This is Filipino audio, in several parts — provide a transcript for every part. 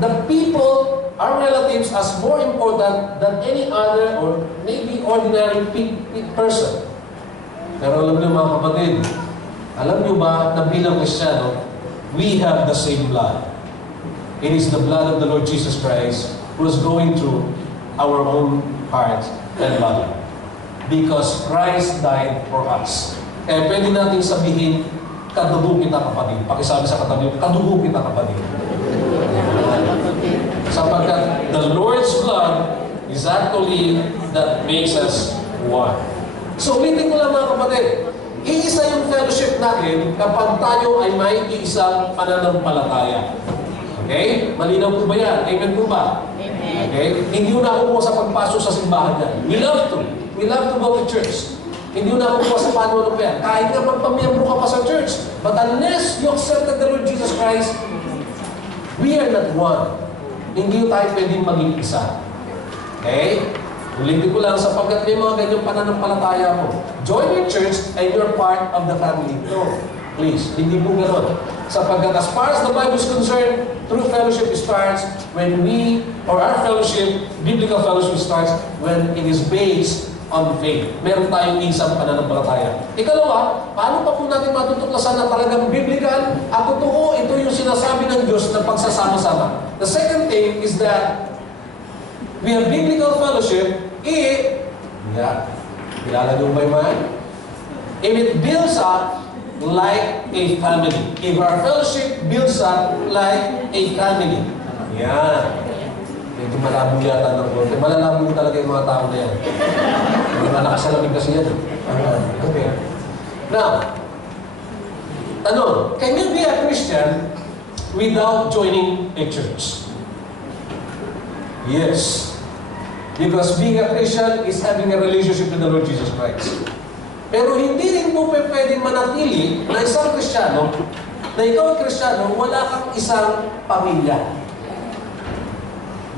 the people, our relatives, as more important than any other or maybe ordinary person. Pero alam niyo mga kapatid, alam niyo ba na bilang Kristiyano, we have the same blood. It is the blood of the Lord Jesus Christ who is going through our own heart and body. Because Christ died for us. Kaya pwede natin sabihin, kadugo kita kapatid. Pakisabi sa katabi, kadugo kita kapatid. Sapagkat the Lord's blood is actually that makes us one. So ulitin ko lang mga kapatid, iisa yung fellowship natin kapag tayo ay may iisang pananampalataya. Okay? Malinaw po ba yan? Amen po ba? Amen. Okay? Hindi na ako po sa pagpasok sa simbahan yan. We love to. We love to go to church. Hindi na ako po sa paano pa yan. Kahit nga magpamiyembro ka pa sa church. But unless you accepted the Lord Jesus Christ, we are not one. Hindi tayo pwedeng maging isa. Okay? Ulitin ko lang sapagkat may mga ganyang pananampalataya mo. Join your church and you're part of the family. No. Please, hindi po gano'n. Sapagkat as far as the Bible is concerned, true fellowship starts when we, or our fellowship, biblical fellowship starts when it is based on faith. Meron tayong isang pananampalataya. Ikalawa, paano pa po natin matutuklasan na talagang biblical at totoo ito yung sinasabi ng Diyos na pagsasama-sama? The second thing is that we have biblical fellowship if, kilala niyo ba yung if it builds up like a family. If our fellowship builds up like a family. Yan. Medyo malabo yata ng konti. Malalabo talaga yung mga tao na yan. Mga nakasalamig kasi yan. Okay. Now, can you be a Christian without joining a church? Yes. Because being a Christian is having a relationship with the Lord Jesus Christ. Pero hindi rin po pwedeng manatili na isang Kristiyano, na ikaw ay Kristiyano, wala kang isang pamilya.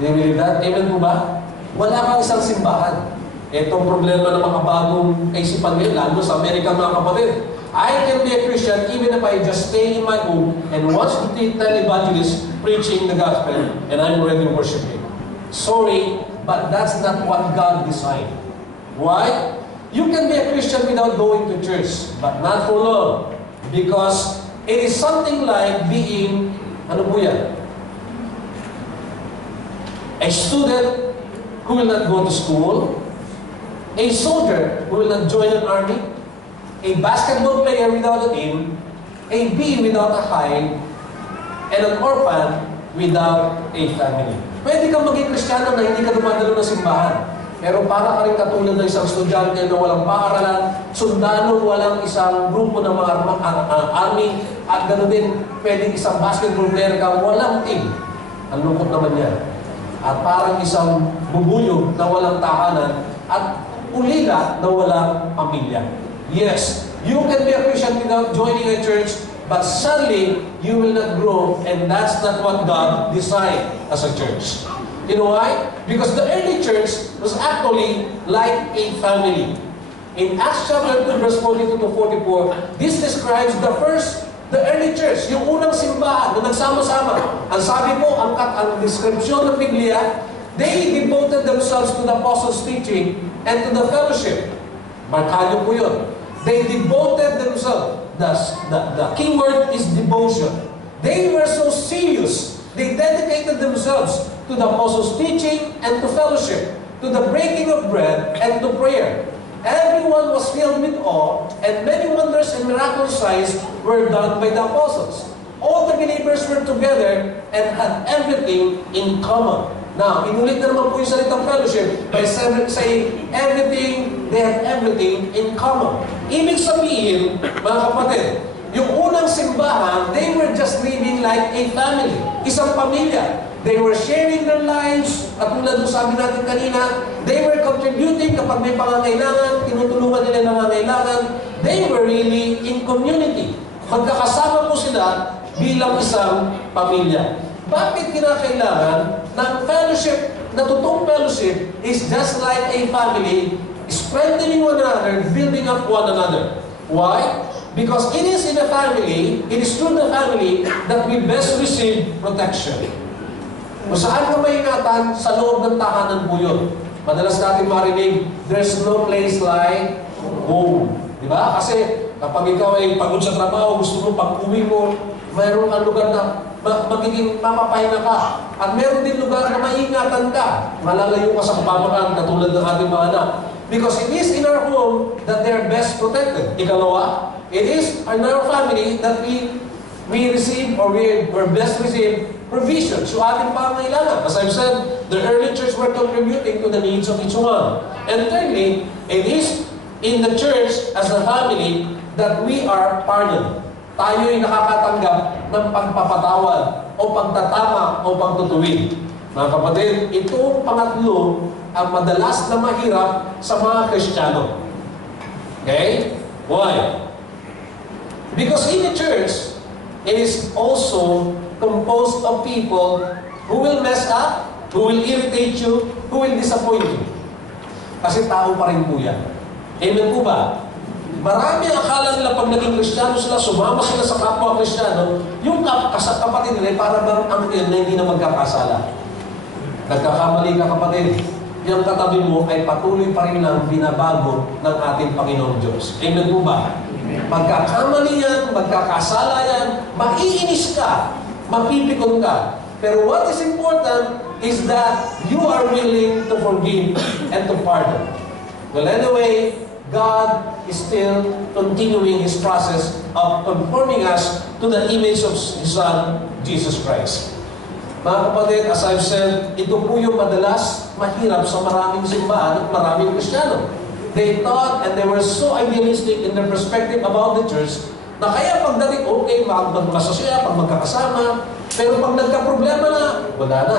Do you believe that? Amen po ba? Wala kang isang simbahan. Itong problema ng mga bagong kaisipan ngayon, lalo sa Amerika mga kapatid. I can be a Christian even if I just stay in my home and watch the televangelists preaching the gospel and I'm already worshiping. Sorry, but that's not what God designed. Why? You can be a Christian without going to church, but not for long. Because it is something like being, ano po yan? A student who will not go to school, a soldier who will not join an army, a basketball player without a team, a bee without a hive, and an orphan without a family. Pwede kang maging Kristiyano na hindi ka dumadalo ng simbahan. Pero para ka rin katulad ng isang estudyante na walang paaralan, sundalo, walang isang grupo ng mga army, at gano'n din, pwedeng isang basketball player ka, walang team. Ang lungkot naman yan. At parang isang bubuyo na walang tahanan, at ulila na walang pamilya. Yes, you can be a Christian without joining a church, but sadly, you will not grow, and that's not what God designed as a church. You know why? Because the early church was actually like a family. In Acts chapter 2, verse 42 to 44, this describes the early church, yung unang simbahan na nagsama-sama. Ang sabi po, ang description ng Biblia, they devoted themselves to the apostles' teaching and to the fellowship. Markado po yun. They devoted themselves. The key word is devotion. They were so serious. They dedicated themselves to the apostles' teaching and to fellowship, to the breaking of bread and to prayer. Everyone was filled with awe, and many wonders and miraculous signs were done by the apostles. All the believers were together and had everything in common. Now, inulit na naman po yung salitang fellowship by saying everything, they have everything in common. Ibig sabihin, mga kapatid, yung unang simbahan, they were just living like a family, isang pamilya. They were sharing their lives, at tulad ng sabi natin kanina, they were contributing kapag may pangangailangan, tinutulungan nila ng pangangailangan. They were really in community. Magkakasama po sila bilang isang pamilya. Bakit kinakailangan ng fellowship, na totoong fellowship, is just like a family, strengthening one another, building up one another. Why? Because it is in the family, it is through the family that we best receive protection. Kung saan ka maingatan, sa loob ng tahanan po yun. Madalas natin marinig, there's no place like home. Di ba? Kasi kapag ikaw ay pagod sa trabaho, gusto mo pag-uwi mo, mayroon kang lugar na magiging mapapahinga ka. At meron din lugar na maingatan ka. Malalayo ka sa kapamakan, katulad ng ating mga anak. Because it is in our home that they're best protected. Ikalawa, it is in our family that we receive or we're best receive provision. So ating pangailangan. As I've said, the early church were contributing to the needs of each one. And thirdly, it is in the church as a family that we are pardoned. Tayo'y nakakatanggap ng pagpapatawad o pagtatama o pagtutuwid. Mga kapatid, itong pangatlo ang madalas na mahirap sa mga Kristiyano. Okay? Why? Because in the church, it is also composed of people who will mess up, who will irritate you, who will disappoint you. Kasi tao pa rin po yan. Amen po ba? Marami akala nila pag naging Kristiyano sila, sumama sila sa kapwa Kristiyano, yung kapatid nila para bang ang na hindi na magkakasala. Nagkakamali ka kapatid. Yung katabi mo ay patuloy pa rin lang binabago ng ating Panginoong Diyos. Amen po ba? Magkakamali yan, magkakasala yan, maiinis ka, mapipikon ka. Pero what is important is that you are willing to forgive and to pardon. Well, anyway, God is still continuing His process of conforming us to the image of His Son, Jesus Christ. Mga kapatid, as I've said, ito po yung madalas mahirap sa maraming simbahan at maraming Kristiyano. They thought and they were so idealistic in their perspective about the church na kaya pagdating, okay, magmasasya, pag magkakasama, pero pag nagka-problema na, wala na.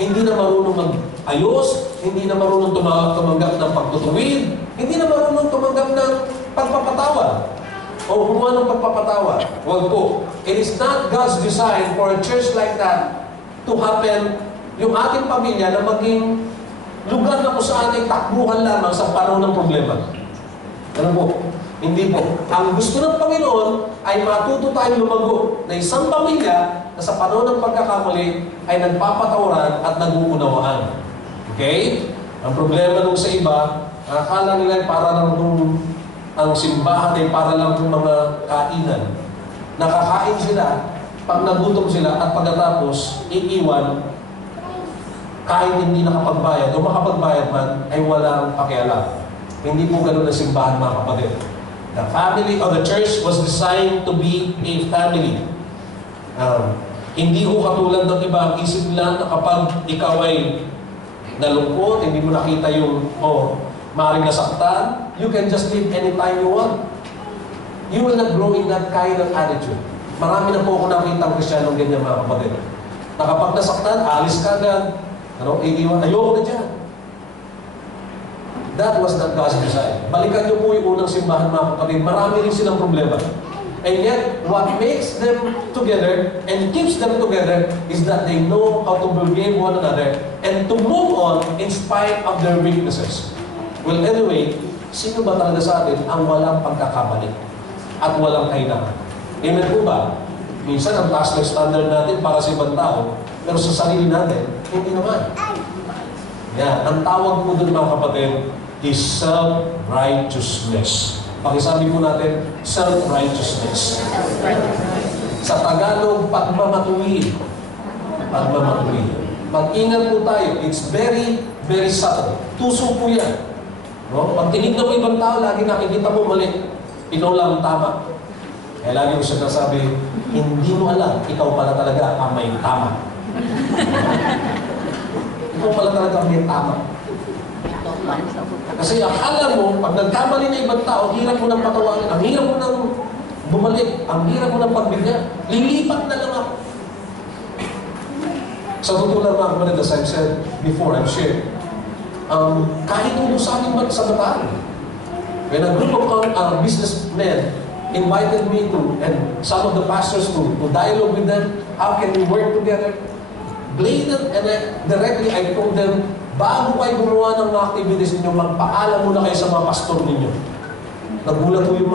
Hindi na marunong mag-ayos, hindi na marunong tumanggap ng pagtutuwid, hindi na marunong tumanggap ng pagpapatawad. O huwag ng pagpapatawad. Huwag po. It is not God's design for a church like that to happen, yung ating pamilya na maging lugar na kung saan ay takbuhan lamang sa panahon ng problema. Ano po? Hindi po. Ang gusto ng Panginoon ay matuto tayong lumago na isang pamilya na sa panahon ng pagkakamali ay nagpapatawaran at nag-uunawaan. Okay? Ang problema nung sa iba, akala nila ay para lang nung ang simbahan ay para lang ng mga kainan. Nakakain sila, pag nagutom sila at pagkatapos iiwan, kahit hindi nakapagbayad o makapagbayad man, ay walang pakialam. Hindi po ganun ang simbahan, mga kapatid. The family of the church was designed to be a family. Hindi ko katulad ng iba ang isip nila na kapag ikaw ay nalungkot, hindi mo nakita yung maaaring nasaktan, you can just leave anytime you want. You will not grow in that kind of attitude. Marami na po ako nakita ang Kristiyanong ganyan, mga kapatid. Na kapag nasaktan, alis ka agad. Iiwan, ayoko na dyan. That was not God's design. Balikan niyo po yung unang simbahan, mga kapatid. Marami rin silang problema. And yet, what makes them together and keeps them together is that they know how to forgive one another and to move on in spite of their weaknesses. Well, anyway, sino ba talaga sa atin ang walang pagkakamali at walang kailangan? Amen po ba? Minsan, ang taas ng standard natin para sa ibang tao, pero sa sarili natin, hindi naman. Yan. Ang tawag po dun, mga kapatid, is self-righteousness. Pakisabi po natin, self-righteousness. Sa Tagalog, pagmamatuwid. Pagmamatuwid. Mag-ingat po tayo. It's very, very subtle. Tuso po yan. Pag tinignan mo ibang tao, lagi nakikita mo mali. Ikaw lang tama. Kaya lagi ko siya nasabi, hindi mo alam, ikaw pala talaga ang may tama. Ikaw pala talaga ang may tama. Kasi akala mo, pag nagkamali na ibang tao, hirap mo ng patawarin, ang hirap mo ng bumalik, ang hirap mo ng pagbigyan, lilipat na lang ako. Sa totoo lang, mga kapatid, as I've said before, I've shared, kahit ulo sa ating sa bataan. When a group of businessmen invited me to, and some of the pastors to dialogue with them, how can we work together? Blatant and directly, I told them, bago kayo gumawa ng mga activities ninyo, magpaalam muna kayo sa mga pastor ninyo. Nagulat po yung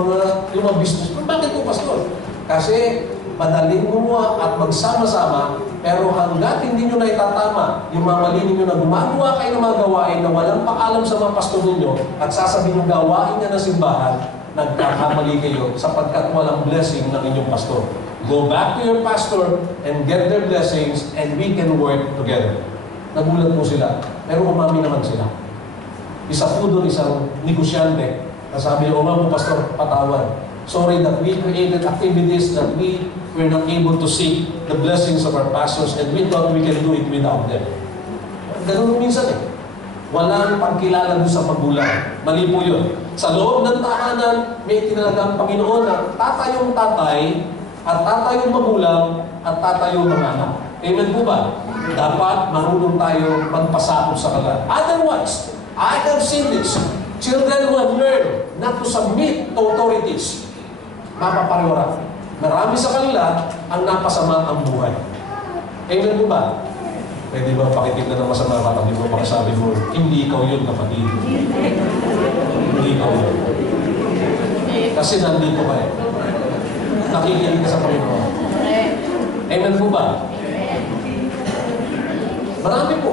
mga business. Bakit po, pastor? Kasi madaling gumawa at magsama-sama Pero hanggat hindi nyo na itatama yung mga mali ninyo na gumagawa kayo ng mga gawain na walang paalam sa mga pastor ninyo at sasabihin yung gawain niya ng simbahan, nagkakamali kayo sapagkat walang blessing ng inyong pastor. Go back to your pastor and get their blessings and we can work together. Nagulat po sila, pero umami naman sila. Isa po doon, isang negosyante, nasabi niya, po, pastor, patawad. Sorry that we created activities that we were not able to seek the blessings of our pastors and we thought we can do it without them. Ganun minsan eh. Walang pagkilala doon sa magulang. Mali po yun. Sa loob ng tahanan, may tinalagang Panginoon na tatayong tatay at tatayong magulang at tatayong mga anak. Amen po ba? Dapat marunong tayo magpasakop sa kanila. Otherwise, I have seen this. Children who have learned not to submit to authorities, mapapariwara. Marami sa kanila ang napasama ang buhay. Amen po ba? Pwede ba pakitignan ng masama katabi mo, pakisabi mo, hindi ikaw yun, kapatid. Hindi ikaw yun. Kasi nandito ka eh. Nakikinig ka sa Panginoon. Amen po ba? Marami po.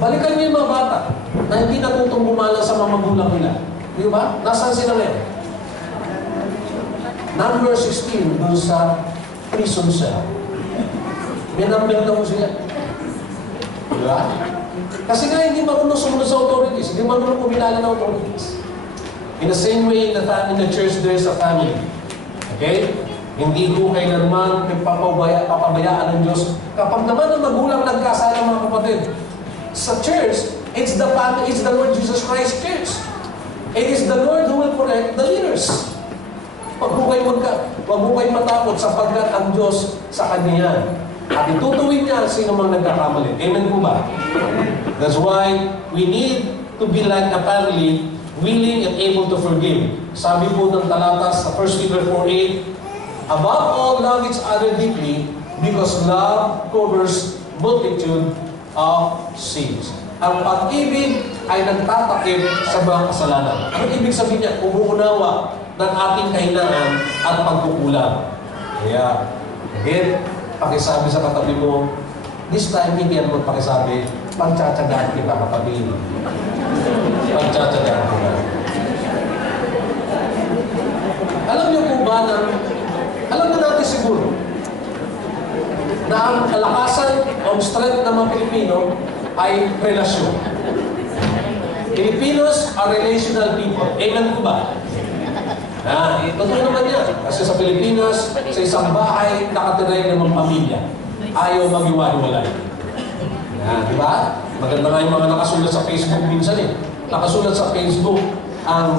Balikan niyo yung mga bata na hindi natutong gumala sa mga magulang nila. Di ba? Nasaan sila ngayon? Number 16, dun sa prison cell. May number na mo siya. Di ba? Kasi nga hindi marunong sumunod sa authorities. Hindi marunong kumilala ng authorities. In the same way, in the church, there's a family. Okay? Hindi ko kailanman papabayaan ng Diyos. Kapag naman ang magulang nagkasala mga kapatid, sa church, it's the family, it's the Lord Jesus Christ Church. It is the Lord who will correct the leaders. Huwag mo kayo matakot sapagkat ang Diyos sa Kanya yan. At itutuwid niya sino mang nagkakamali. Amen po ba? That's why we need to be like a family, willing and able to forgive. Sabi po ng talata sa 1 Peter 4:8, above all, love each other deeply because love covers multitude of sins. Ang pag-ibig ay nagtatakip sa mga kasalanan. Ang ibig sabihin niya, umuunawa ng ating kahinaan at pagkukulang. Kaya, again, pakisabi sa katabi mo, this time hindi yan pakisabi, pagtsatsagaan kita katabi. Pagtsatsagaan kita. Alam niyo po ba na, alam na natin siguro, na ang kalakasan o strength ng mga Pilipino ay relasyon. Filipinos are relational people. Amen po ba? Totoo naman yan. Kasi sa Pilipinas, sa isang bahay, nakatira ng mga pamilya. Ayaw mag-iwalay. Di ba? Maganda nga yung mga nakasulat sa Facebook minsan eh. Nakasulat sa Facebook ang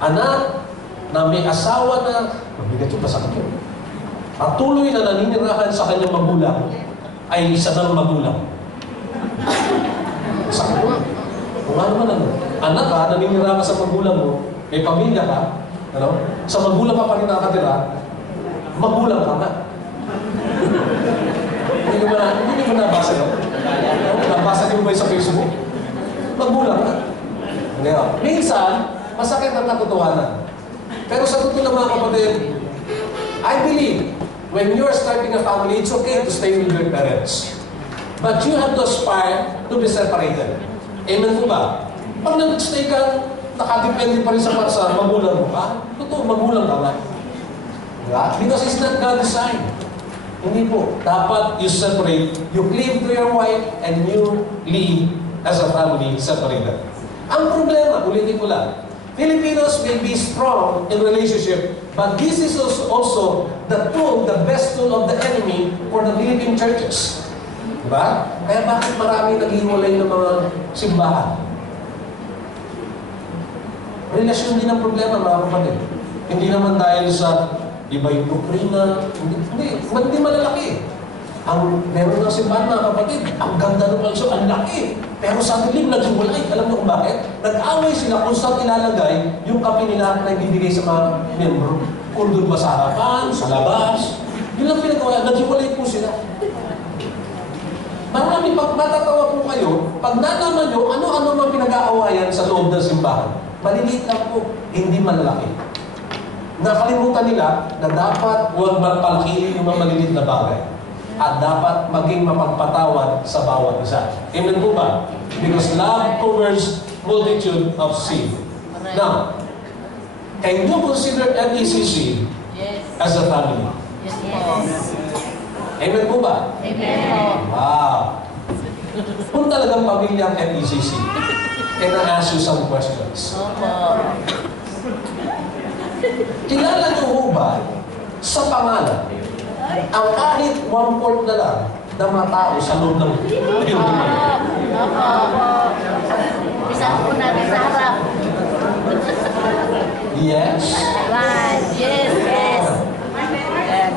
anak na may asawa na, mabigat yung masakit yun. At tuloy na naninirahan sa kanyang magulang ay isa ng magulang. Sakit mo. Kung ano man ano. Anak ka, naninirahan ka sa magulang mo, may pamilya ka, ano? Sa magulang ka pa rin nakatira, magulang ka na. Hindi mo nabasa no? Nabasa niyo ba sa Facebook? Magulang ka. Minsan, masakit ang katotohanan. Pero sa totoo ng mga kapatid, I believe, when you're starting a family, it's okay to stay with your parents. But you have to aspire to be separated. Amen po ba? Pag nag-stay ka, nakadepende pa rin sa magulang mo ka. Totoo, magulang ka nga. Diba? Because it's not God's design. Hindi po. Dapat you separate. You cleave to your wife and you live as a family separated. Ang problema, ulitin ko lang, Filipinos may be strong in relationship, but this is also the tool, the best tool of the enemy for the Philippine churches. Diba? Kaya bakit marami naghiwalay ng mga simbahan? Relasyon din ang problema, mga kapatid. Hindi naman dahil sa iba yung doktrina. Hindi malalaki. Meron ng simbahan, mga kapatid, ang ganda ng also, ang laki. Pero sa dilim, naghiwalay. Alam niyo kung bakit? Nag-away sila kung saan ilalagay yung kape nila na ibibigay sa mga membro. Kung doon ba sa harapan, sa labas. Yun lang pinagawa. Naghiwalay po sila. Marami, pag matatawa po kayo, pag nalaman nyo, ano-ano mang pinag-aawayan sa loob ng simbahan. Maliliit lang po, hindi malalaki. Nakalimutan nila na dapat huwag magpalaki yung mga maliliit na bagay. at dapat maging mapagpatawad sa bawat isa. Amen po ba? Because love covers multitude of sin. Now, can you consider FECC as a family? Yes po. Amen po ba? Amen po. Wow! Kung talagang pamilya ang FECC, can I ask you some questions? Opo. Kilala niyo ho ba sa pangalan ang kahit 1/4 na lang na mga tao sa loob ng building? Opo. Pisahan po natin sa harap. Yes? Right. Yes, yes.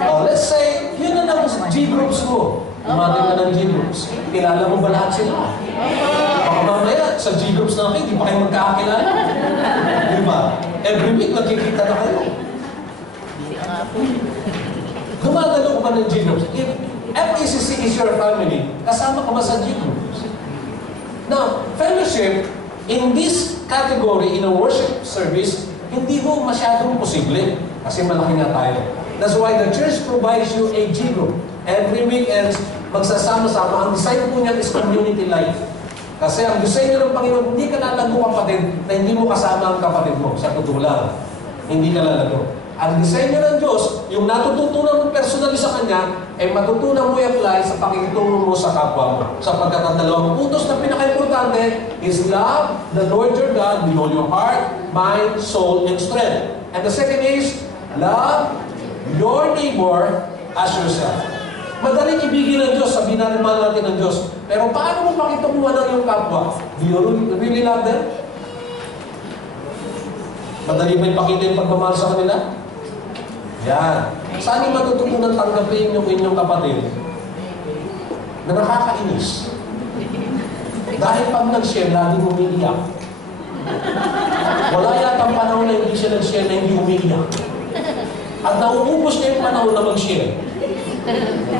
Oh, let's say, yun na lang G-groups mo. Umating ka ng G-groups. Kilala mo ba lahat sila? Baka mamaya, sa G-groups namin, di pa kayo magkakakilala. Di ba? Every week, nagkikita na kayo. Gumagano ko ba ng G-groups? If FECC is your family, kasama ka ba sa G-groups? Now, fellowship, in this category, in a worship service, hindi mo masyadong posible. Kasi malaki nga tayo. That's why the church provides you a G-group. Every weekends, magsasama-sama. Ang design po niyan is community life. Kasi ang design ng Panginoon, hindi ka lalago kapatid na hindi mo kasama ang kapatid mo. Sa totoo lang. Hindi ka lalago. Ang design ng Diyos, yung natututunan mo personally sa Kanya, ay matutunan mo i-apply sa pakikitungo mo sa kapwa mo. Sapagkat ang dalawang utos na pinaka-importante is love the Lord your God with all your heart, mind, soul, and strength. And the second is, love your neighbor as yourself. Madaling ibigin ng Diyos, sabihin natin mahal natin ng Diyos. Pero paano mo pakitunguhan ng iyong kapwa? Do you really love them? Madali ba ipakita yung pagmamahal sa kanila? Yan. Saan yung matututunan tanggapin yung inyong kapatid na nakakainis? Dahil pag nag-share, laging umiiyak. Wala yata panahon na hindi siya nag-share na hindi umiiyak. At nauubos na yung panahon na mag-share.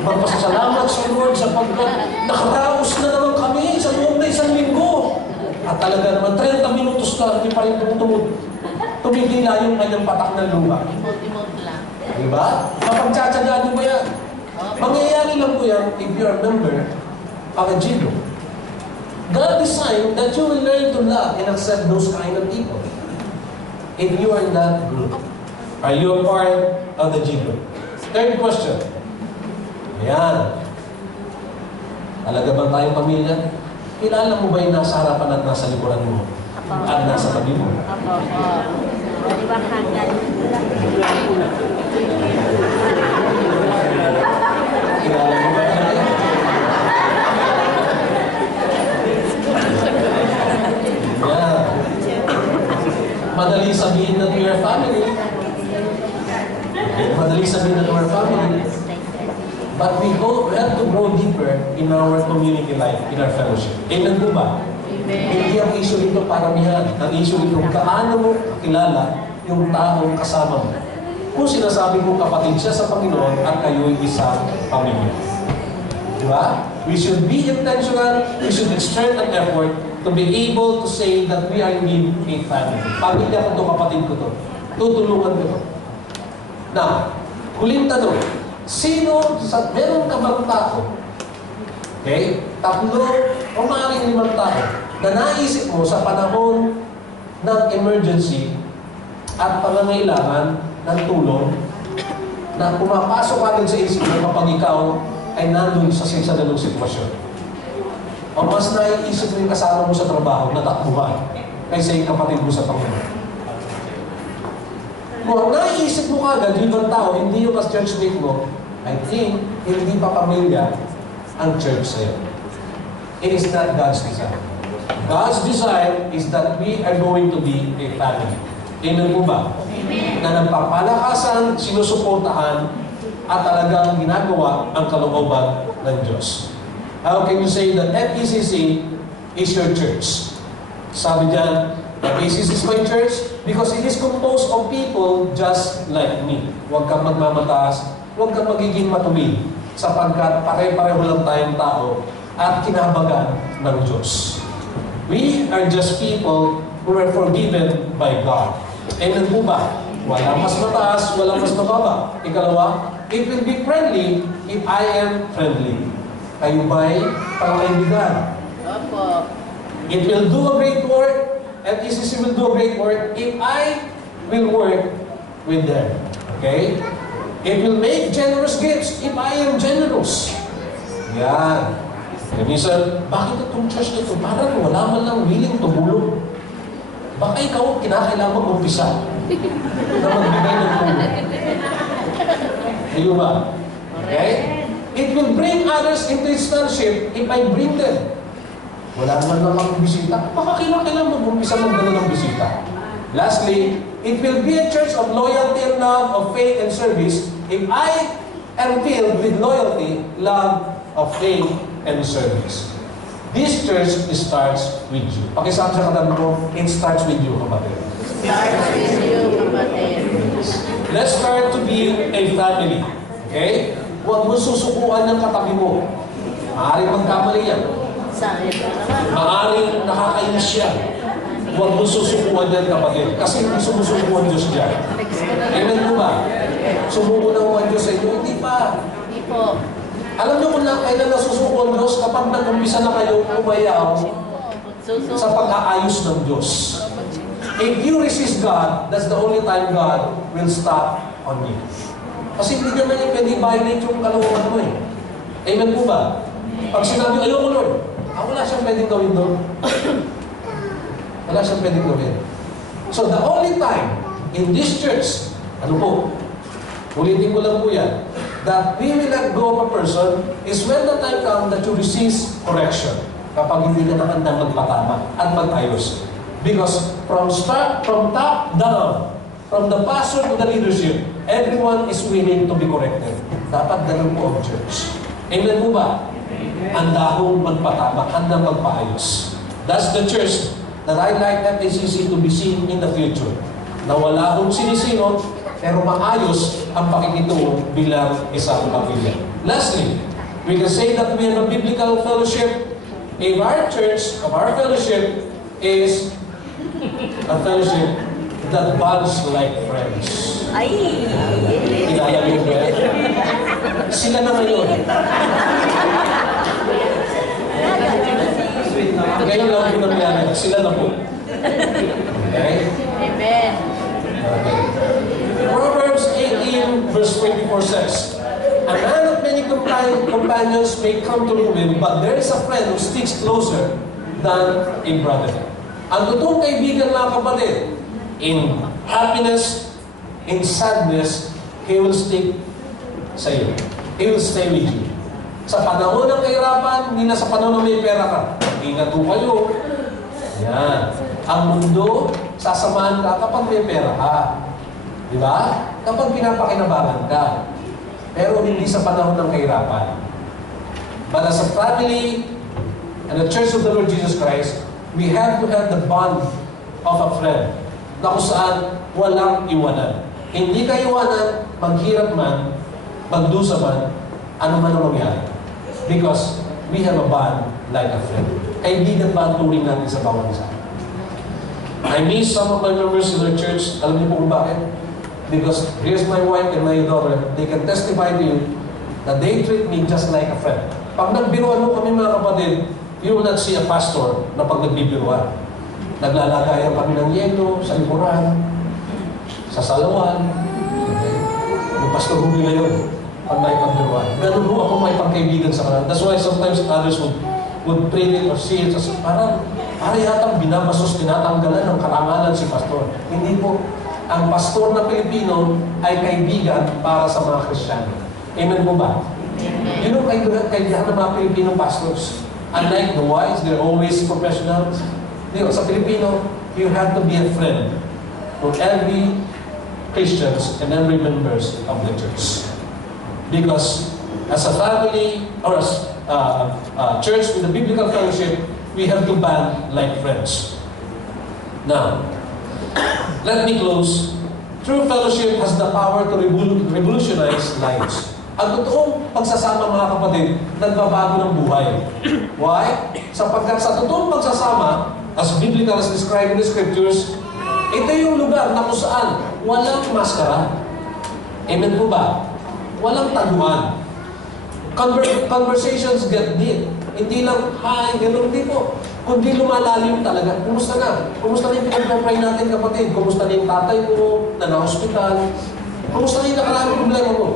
Magpasalamat sa Lord sapagkat nakaraos na naman kami sa loob na isang linggo. At talaga naman, 30 minutos na, hindi pa rin tumigila yung kanyang patak ng luha. Timot lang. Diba? Mapagtsatsagaan mo yan. Mangyayari lang po yan if you are a member of a G-group. God designed that you will learn to love and accept those kind of people. If you are in that group, are you a part of the G-group? Third question. Ayan. Talaga ba tayong pamilya? Kilala mo ba yung nasa harapan at nasa likuran mo? At nasa tabi mo? Opo. Di ba kagad? Kilala mo ba yan? Yeah. Madali sabihin na we are family. Madali sabihin na we are family. But we have to grow deeper in our community life, in our fellowship. Amen po ba? Hindi ang issue nito paramihan. Ang issue nito, kaano mo kilala yung taong kasama mo. Kung sinasabi mo kapatid siya sa Panginoon at kayo'y isang pamilya. Diba? We should be intentional, we should exert an effort to be able to say that we are in a family. Pamilya ko to, kapatid ko to. Tutulungan ko to. Now, huling tanong. Meron ka bang tao? Okay? 3 o maaaring 5 tao na naisip mo sa panahon ng emergency at pangangailangan ng tulong na pumapasok agad sa isip mo kapag ikaw ay nandun sa ganung sitwasyon. O mas naiisip mo yung kasama mo sa trabaho na takbuhan kaysa yung kapatid mo sa Panginoon. Kung naiisip mo agad yung ibang tao, hindi yung churchmate mo, I think hindi pa pamilya ang church sa'yo. It is not God's design. God's design is that we are going to be a family. Amen po ba? Amen. Na nagpapalakasan, sinusuportahan, at talagang ginagawa ang kalooban ng Diyos. How can you say that FECC is your church? Sabi diyan, FECC is my church because it is composed of people just like me. Huwag kang magmamataas, huwag kang magiging matuwid, sapagkat pare-pareho lang tayong tao at kinabagan ng Diyos. We are just people who were forgiven by God. Amen po ba? Walang mas mataas, walang mas mababa. Ikalawa, it will be friendly if I am friendly. Kayo ba'y pagkaibigan? Opo. It will do a great work, and ECC will do a great work if I will work with them. Okay? It will make generous gifts if I am generous. Yan. Kaya minsan, bakit itong church na ito? Parang wala man lang willing tumulong. Baka ikaw kinakailangan mag-umpisa na magbigay ng tulong. Ayun ba? Okay? It will bring others into its fellowship if I bring them. Wala naman lang mag-bisita. Baka kailangan mag-umpisa mag-gano ng bisita. Lastly, it will be a church of loyalty and love, of faith and service if I am filled with loyalty, love, of faith, and service. This church starts with you. Pakisabi sa katabi mo, it starts with you, kapatid. Starts with you, kapatid. Let's start to be a family. Okay? Huwag mo susukuan ng katabi mo. Maaaring magkamali yan. Sakit na naman. Maaaring nakakainis siya. Huwag mo susukuan yan, kapatid. Kasi hindi sumusukuan Diyos dyan. Amen mo ba? Sumuko ng mga Diyos sa inyo? Hindi pa. Hindi po. Alam niyo kung kailan nasusuko ang Diyos kapag nag-umpisa na kayo umayaw sa pag-aayos ng Diyos. If you resist God, that's the only time God will stop on you. Kasi hindi naman yung pwede violate yung kalooban mo eh. Amen po ba? Pag sinabi, ayoko Lord, wala siyang pwedeng gawin doon. Wala siyang pwedeng gawin. So the only time in this church, ano po, ulitin ko lang po yan, that we will let go of a person is when the time comes that you resist correction. Kapag hindi ka nakandang magpatama at mag-ayos. Because from top down, from the pastor to the leadership, everyone is willing to be corrected. Dapat ganun po ang church. Amen po ba? Handang magpatama, handang magpaayos. That's the church that I like FACC to be seen in the future. Na wala akong sinisino, pero maayos ang pakikitungo bilang isang pamilya. Lastly, we can say that we have a biblical fellowship. If our church, of our fellowship, is a fellowship that bonds like friends. Ay! Kilala niyo ba? Sila na ngayon. Ngayon lang po nangyari. Sila na po. Okay? Amen. Okay. Proverbs 18 verse 24 says, a man of many companions may come to ruin, but there is a friend who sticks closer than a brother. Ang totoong kaibigan, mga kapatid, in happiness, in sadness, he will stick sa iyo. He will stay with you. Sa panahon ng kahirapan, hindi na sa panahon ng may pera ka. Ingat po kayo. Yan. Ang mundo, sasamahan ka kapag may pera ka. Di ba? Kapag pinapakinabangan ka. Pero hindi sa panahon ng kahirapan. But as a family and the Church of the Lord Jesus Christ, we have to have the bond of a friend na kung saan walang iwanan. Hindi ka iwanan, maghirap man, magdusa man, ano man ang mangyari. Because we have a bond like a friend. Kaibigan ba ang turing natin sa bawat isa? I miss some of my members in our church. Alam niyo po kung bakit? Because here's my wife and my daughter. They can testify to you that they treat me just like a friend. Pag nagbiruan mo kami mga kapatid, you will not see a pastor na pag nagbibiruan. Naglalagayan kami ng yelo sa likuran, sa salawan. Okay? Yung pastor ho nila yun. Pag may pagbiruan. Ganun ho ako may pagkaibigan sa kanila. That's why sometimes others would pray it or see it as parang yatang binabasos, tinatanggalan ng karangalan si pastor. Hindi po. Ang pastor na Pilipino ay kaibigan para sa mga Kristiyano. Amen po ba? Yun ang kaibigan ng mga Pilipinong pastors. Unlike the whites, they're always professionals. Sa Pilipino, you have to be a friend for every Christians and every members of the church. Because as a family or as a church with a biblical fellowship, we have to band like friends. Now, let me close. True fellowship has the power to revolutionize lives. Ang totoong pagsasama, mga kapatid, nagbabago ng buhay. Why? Sapagkat sa totoong pagsasama, as biblical as described in the scriptures, ito yung lugar na kung saan walang maskara. Amen po ba? walang taguan. Conversations get deep. Hindi lang, hi, gano'n, hindi po. Kundi lumalalim talaga. Kumusta na? Kumusta na yung pinag-pray natin, kapatid? Kumusta na yung tatay mo na na-hospital? Kumusta na yung nakaraming problema mo?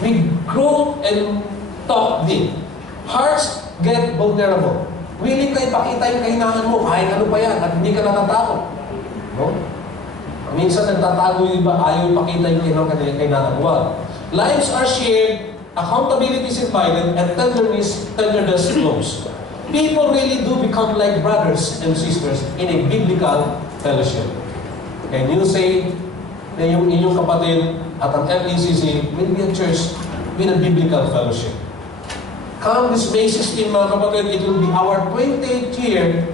We grow and talk deep. Hearts get vulnerable. Willing ka ipakita yung kahinaan mo, kahit ano pa yan, at hindi ka natatakot. No? Minsan nagtatago yung iba, ayaw ipakita yung kahinaan. Well, lives are shared, accountability is invited, and tenderness flows. People really do become like brothers and sisters in a biblical fellowship. Can you say na yung inyong kapatid at ang FECC will be a church with a biblical fellowship? Come this May 16, mga kapatid, it will be our 28th year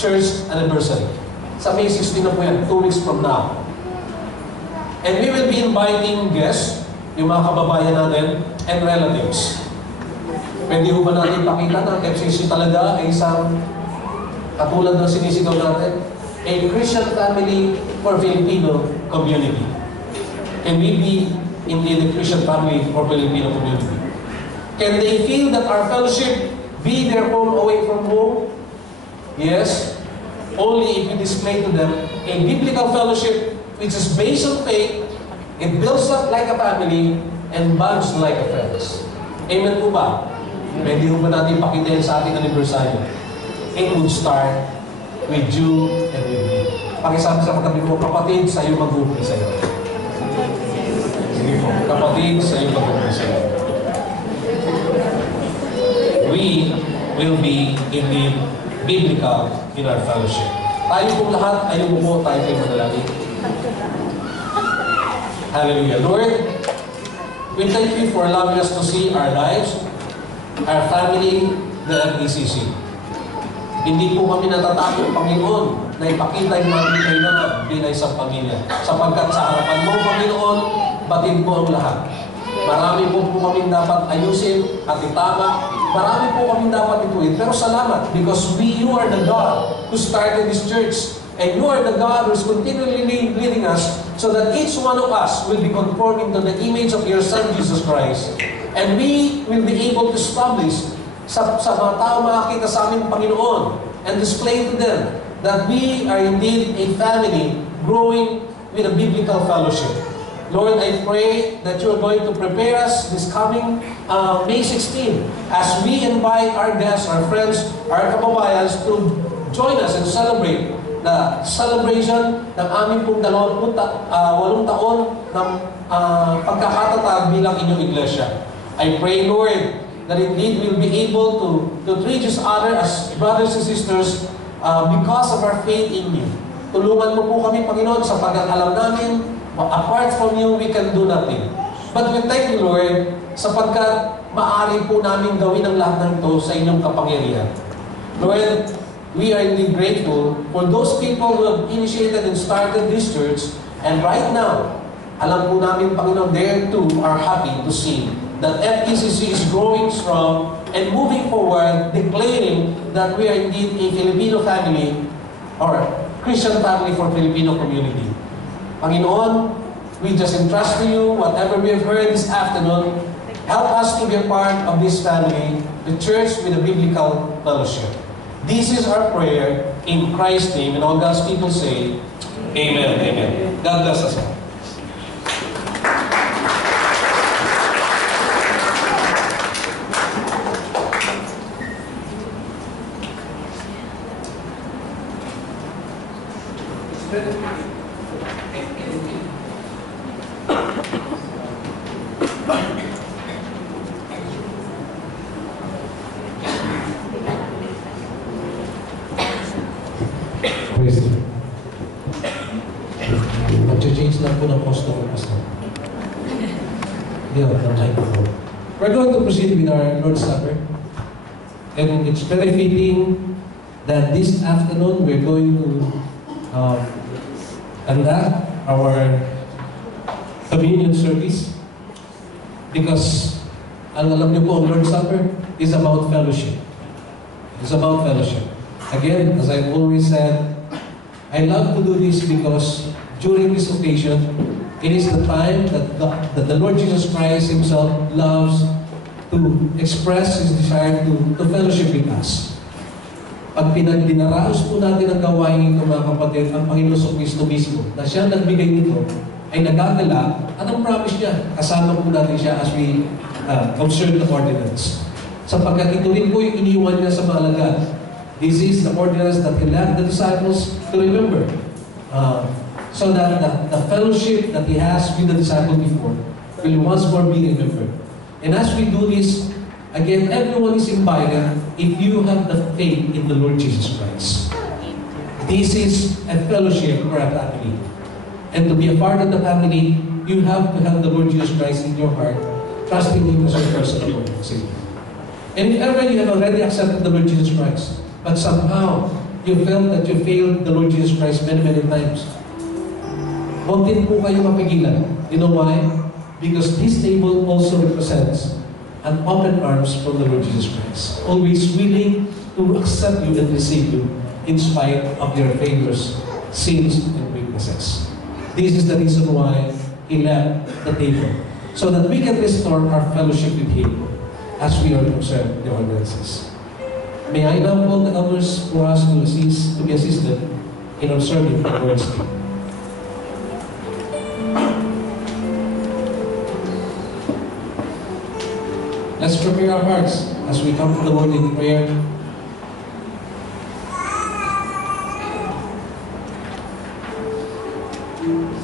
church anniversary. Sa May 16 na po yan, 2 weeks from now. And we will be inviting guests, yung mga kababayan natin, and relatives. Pwede ho ba natin pakita na FCC talaga ay isang katulad ng sinisigaw natin? A Christian family for Filipino community. Can we be indeed a Christian family for Filipino community? Can they feel that our fellowship be their home away from home? Yes. Only if we display to them a biblical fellowship which is based on faith, it builds up like a family, and bonds like a friends. Amen po ba? Pwede po ba natin pakita sa ating anniversary? It would start with you and with me. Pakisabi sa katabi mo, kapatid, sa'yo mag-uwi sa'yo. Sige po, kapatid, sa'yo mag-uwi sa'yo. We will be indeed biblical in our fellowship. Tayo pong lahat, ayaw mo po, tayo kayo manalangin. Hallelujah. Lord, we thank you for allowing us to see our lives, our family, the FECC. Hindi po kami natatakot, Panginoon, na ipakita yung mga kailangan bilang isang pamilya. Sapagkat sa harapan mo, Panginoon, batid mo ang lahat. Marami po kami dapat ayusin at itama. Marami po kami dapat ituin. Pero salamat, because you are the God who started this church. And you are the God who is continually leading us so that each one of us will be conforming to the image of your Son, Jesus Christ. And we will be able to establish sa mga tao makakita sa aming Panginoon and display to them that we are indeed a family growing with a biblical fellowship. Lord, I pray that you are going to prepare us this coming May 16 as we invite our guests, our friends, our kababayans to join us and celebrate the celebration ng aming pong 8 taon ng pagkakatatag bilang inyong iglesia. I pray, Lord, that indeed we'll be able to treat each other as brothers and sisters because of our faith in you. Tulungan mo po kami, Panginoon, sa pag-alam namin, apart from you, we can do nothing. But we thank you, Lord, sapagkat maaari po namin gawin ang lahat ng ito sa inyong kapangyarihan. Lord, we are indeed grateful for those people who have initiated and started this church. And right now, alam po namin, Panginoon, they too are happy to see that FECC is growing strong and moving forward, declaring that we are indeed a Filipino family or Christian family for Filipino community. Panginoon, we just entrust to you whatever we have heard this afternoon. Help us to be a part of this family, the church with a biblical fellowship. This is our prayer in Christ's name, and all God's people say, Amen. Amen. God bless us all. Mag-change lang po ng costume. We're going to proceed with our Lord's Supper. And it's very fitting that this afternoon we're going to conduct our communion service. Because, alam niyo po, ang Lord's Supper is about fellowship. It's about fellowship. Again, as I've always said, I love to do this because during this occasion, It is the time that the Lord Jesus Christ Himself loves to express His desire to fellowship with us. Pag dinaraos po natin ang gawain ito, mga kapatid, ang Panginoon sa Kristo mismo, na siya nagbigay nito, ay nagagala at ang promise niya, kasama po natin siya as we observe the ordinance. Sapagkat ito rin po yung iniwan niya sa mga alagad. This is the ordinance that He left the disciples to remember. So that the fellowship that He has with the disciples before will once more be remembered. And as we do this, again, everyone is invited if you have the faith in the Lord Jesus Christ. This is a fellowship or a family. And to be a part of the family, you have to have the Lord Jesus Christ in your heart, trusting Him as your personal Lord and Savior. And if ever you have already accepted the Lord Jesus Christ, but somehow you felt that you failed the Lord Jesus Christ many, many times, huwag din po kayo mapigilan. You know why? Because this table also represents an open arms from the Lord Jesus Christ, always willing to accept you and receive you in spite of your failures, sins, and weaknesses. This is the reason why He left the table, so that we can restore our fellowship with Him as we are to observe the ordinances. May I now call the elders for us to be assisted in observing the Lord's Day. Let's prepare our hearts as we come to the Lord in prayer.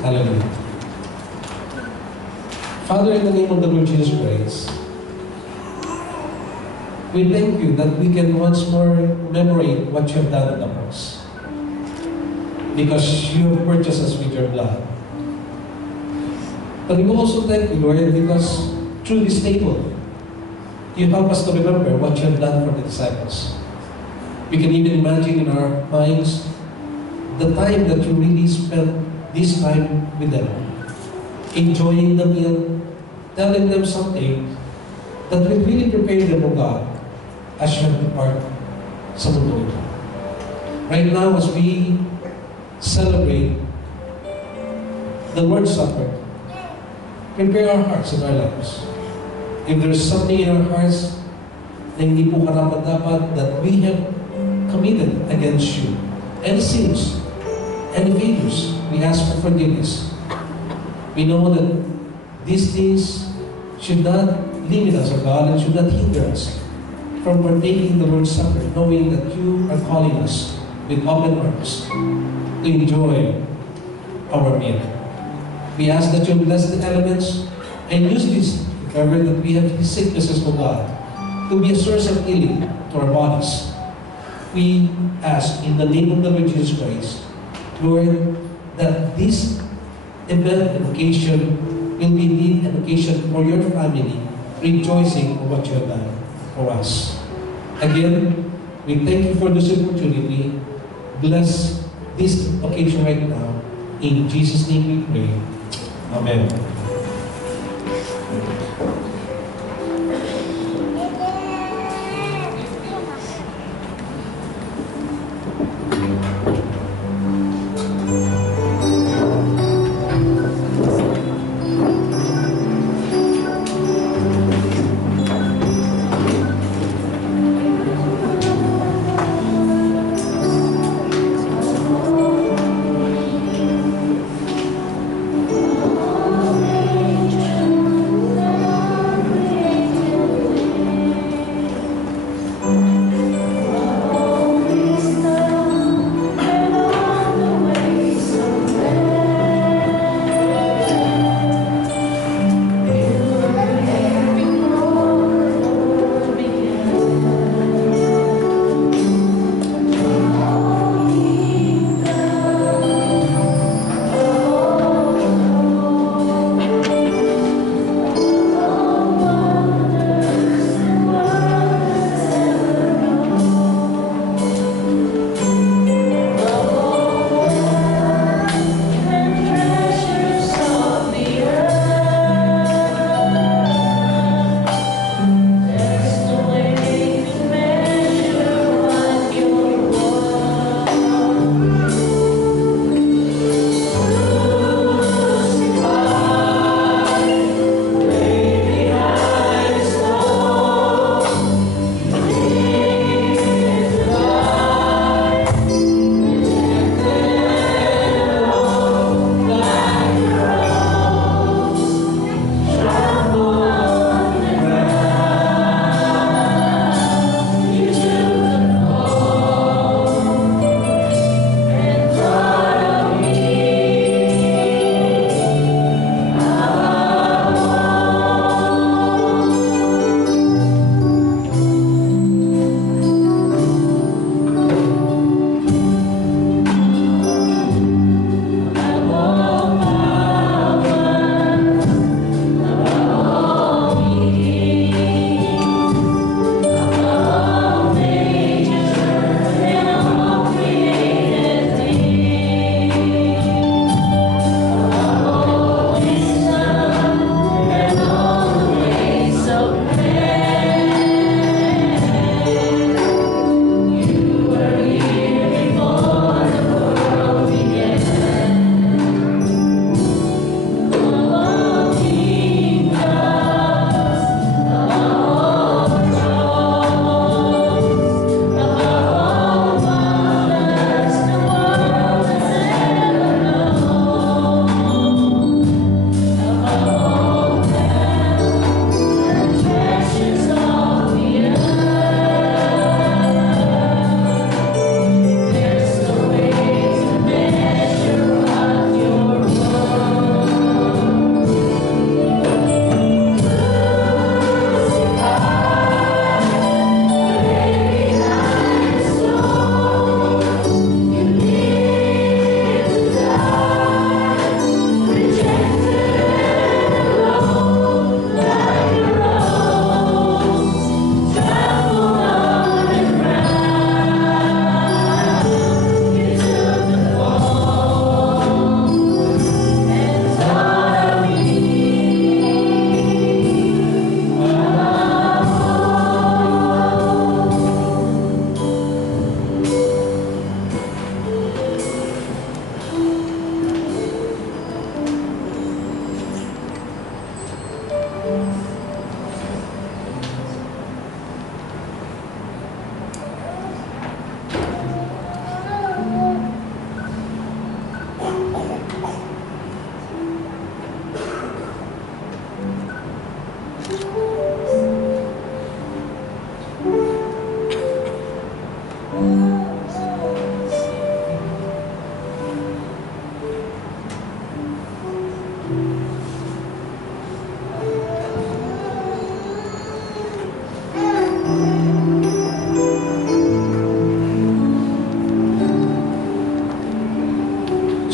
Hallelujah. Father, in the name of the Lord Jesus Christ, we thank You that we can once more commemorate what You have done on the cross. Because You have purchased us with Your blood. But we also thank You, Lord, because through this table, You help us to remember what You have done for the disciples. We can even imagine in our minds the time that You really spent this time with them, enjoying the meal, telling them something that will really prepare them, O God, as You have depart sa mundo ito. Right now, as we celebrate the Lord's Supper, prepare our hearts and our lives. If there's something in our hearts na hindi po karapat-dapat that we have committed against You, any sins, any failures, we ask for forgiveness. We know that these things should not limit us, O God, and should not hinder us from partaking the Lord's Supper, knowing that You are calling us with open arms to enjoy our meal. We ask that You bless the elements and use this, if ever that we have these sicknesses, O God, to be a source of healing to our bodies. We ask in the name of the Lord Jesus Christ, Lord, that this event and occasion will be indeed an occasion for Your family, rejoicing for what You have done for us. Again, we thank You for this opportunity. Bless this occasion right now. In Jesus' name we pray. Amen.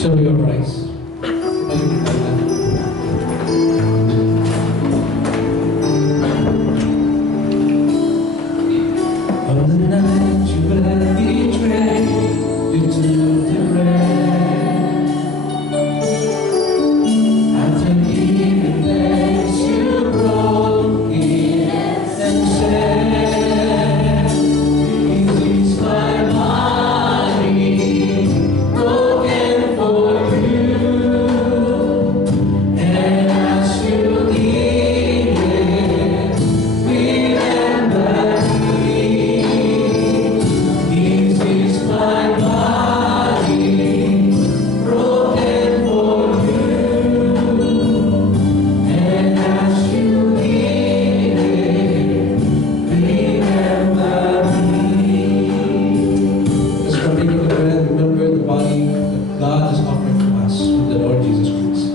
Shall we rise? On the night you were betrayed, you took the bread. After giving thanks, you broke it and said, "This is my body, broken for you." And as you eat it, remember me. This is my body, broken for you. And as you eat it, remember me. Let's partake of the bread. Remember the body that God has offered to us with the Lord Jesus Christ.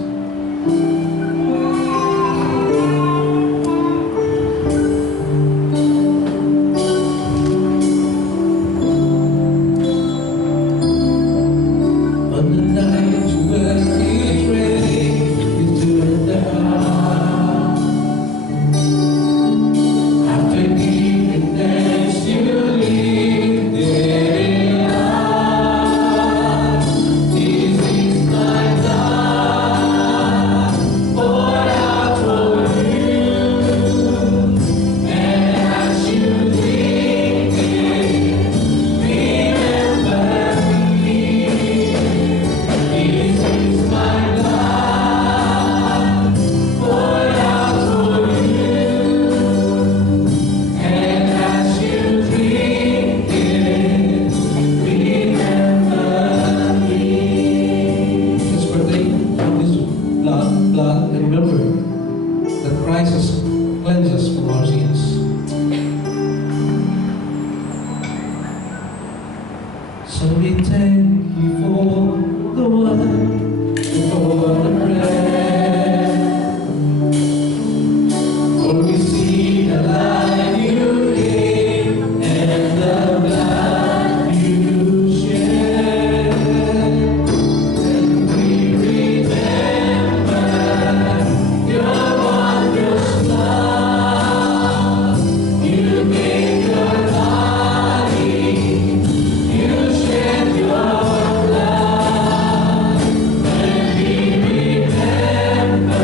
On the night you were betrayed, you took the heart. After giving thanks, you lifted it up. This is my blood, poured out for you. And as you drink it, remember me. This is my blood, poured out for you. And as you drink it, remember me. Let's partake of His blood, and remember that Christ has cleansed us from our sins. So we thank you for the wine, for the bread. For we see the light you gave and the blood you shed. And we remember your wondrous love. You gave your body, you shed your blood. And we remember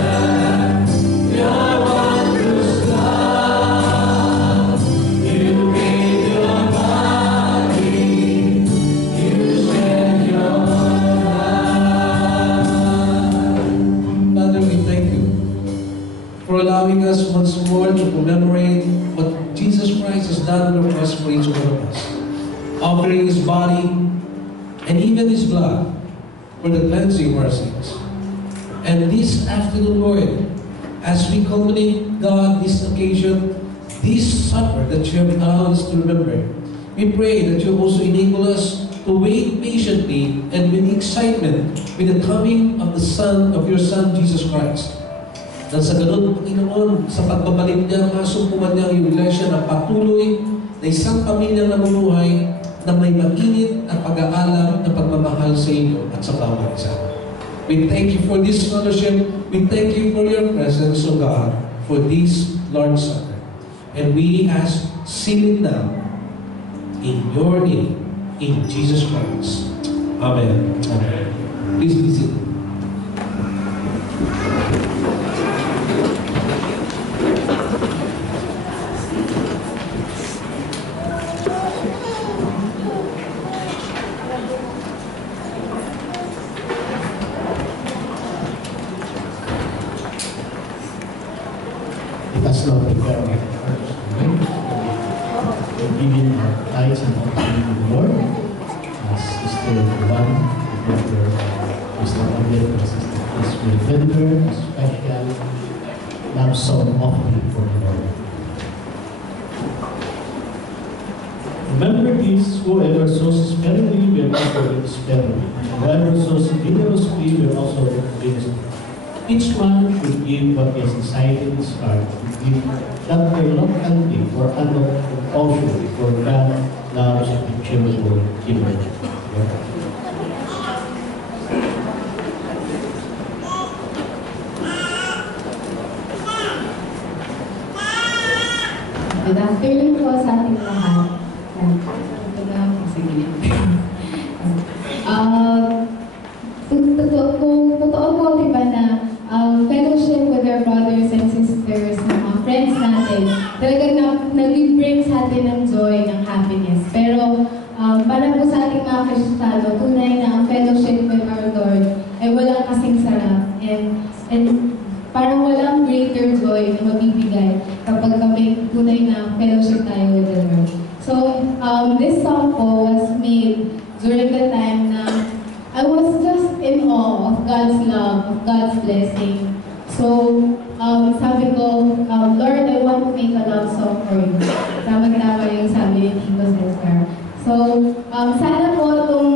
your wondrous love. You gave your body, you shed your blood. Father, we thank you for allowing us once more to commemorate what Jesus Christ has done on the cross for each one of us, offering His body and even His blood for the cleansing of our sins. And this afternoon, Lord, as we culminate, God, this occasion, this supper that you have allowed us to remember, we pray that you also enable us to wait patiently and with excitement with the coming of the Son, of your Son, Jesus Christ. Nang sa ganun, Panginoon, sa pagbabalik niya, masumpuman niya ang iyong iglesia na patuloy na isang pamilyang namumuhay na may mainit at pag-aalam na pagmamahal sa iyo at sa bawat isa. We thank you for this fellowship. We thank you for your presence, O God, for this Lord's Supper. And we ask, seal it now in your name, in Jesus Christ. Amen. Amen. Please be seated. Let us now prepare our hearts to wait. We're giving our tithes and offering to the Lord. As Sister Juan, Brother Mr. Abel, and Sister Chris will render a special love song offering for the Lord. Remember this, whoever sows sparingly will also reap sparingly. Whoever sows generously will also reap generously. Each man should give what is inside in his heart, to give not by locality or unknown compulsion, for God loves a cheerful giver. mga Kristiyano, tunay na ang fellowship with our Lord ay walang kasing sarap. And parang walang greater joy na mabibigay kapag kami tunay na fellowship tayo with the Lord. So, this song po was made during the time na I was just in awe of God's love, of God's blessing. So, sabi ko, Lord, I want to make a love song for you. Tama-tama yung sabi ni Tito Cesar. So, sana po itong